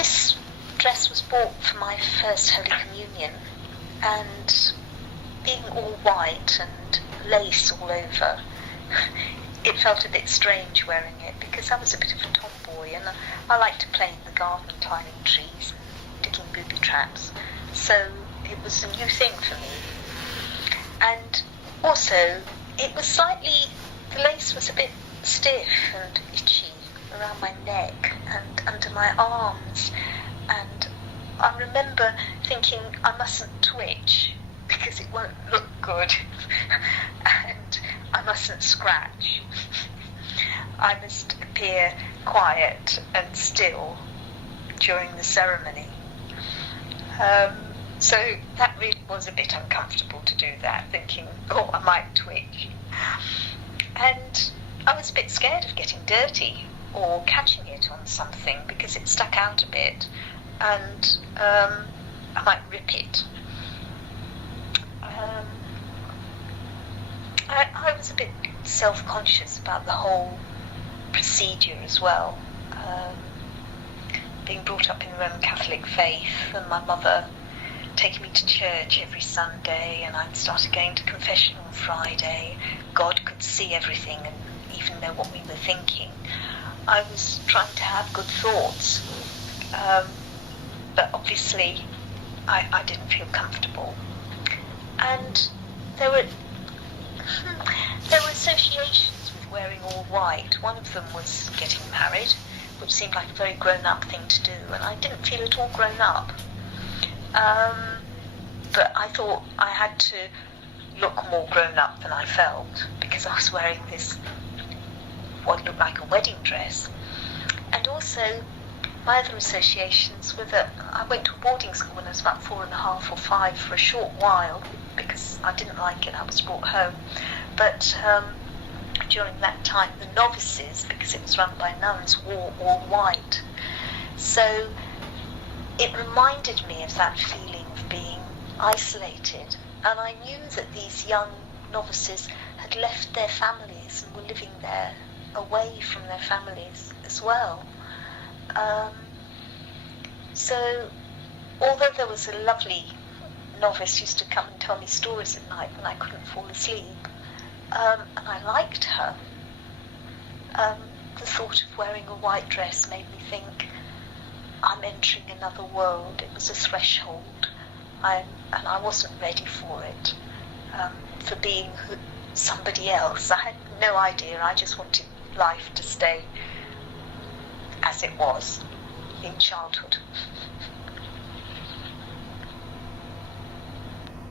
this dress was bought for my first Holy Communion, and being all white and lace all over, it felt a bit strange wearing it because I was a bit of a tomboy and I like to play in the garden, climbing trees, digging booby traps. So it was a new thing for me. And also, it was the lace was a bit stiff and itchy around my neck and under my arms. And I remember thinking I mustn't twitch because it won't look good. And I mustn't scratch. I must appear quiet and still during the ceremony. So that really was a bit uncomfortable to do that, thinking, oh, I might twitch. And I was a bit scared of getting dirty or catching it on something because it stuck out a bit, and I might rip it. I was a bit self-conscious about the whole procedure as well. Being brought up in the Roman Catholic faith, and my mother taking me to church every Sunday, and I started going to confession on Friday. God could see everything and even know what we were thinking. I was trying to have good thoughts, but obviously I didn't feel comfortable. And there were associations with wearing all white. One of them was getting married, which seemed like a very grown-up thing to do, and I didn't feel at all grown up. But I thought I had to look more grown up than I felt because I was wearing this, what looked like a wedding dress. And also, my other associations were that I went to a boarding school when I was about 4.5 or 5 for a short while because I didn't like it. I was brought home. But during that time, the novices, because it was run by nuns, wore all white. So it reminded me of that feeling of being isolated. And I knew that these young novices had left their families and were living there away from their families as well. So although there was a lovely novice who used to come and tell me stories at night when I couldn't fall asleep, and I liked her, the thought of wearing a white dress made me think, I'm entering another world. It was a threshold, and I wasn't ready for it, for being somebody else. I had no idea. I just wanted life to stay as it was in childhood.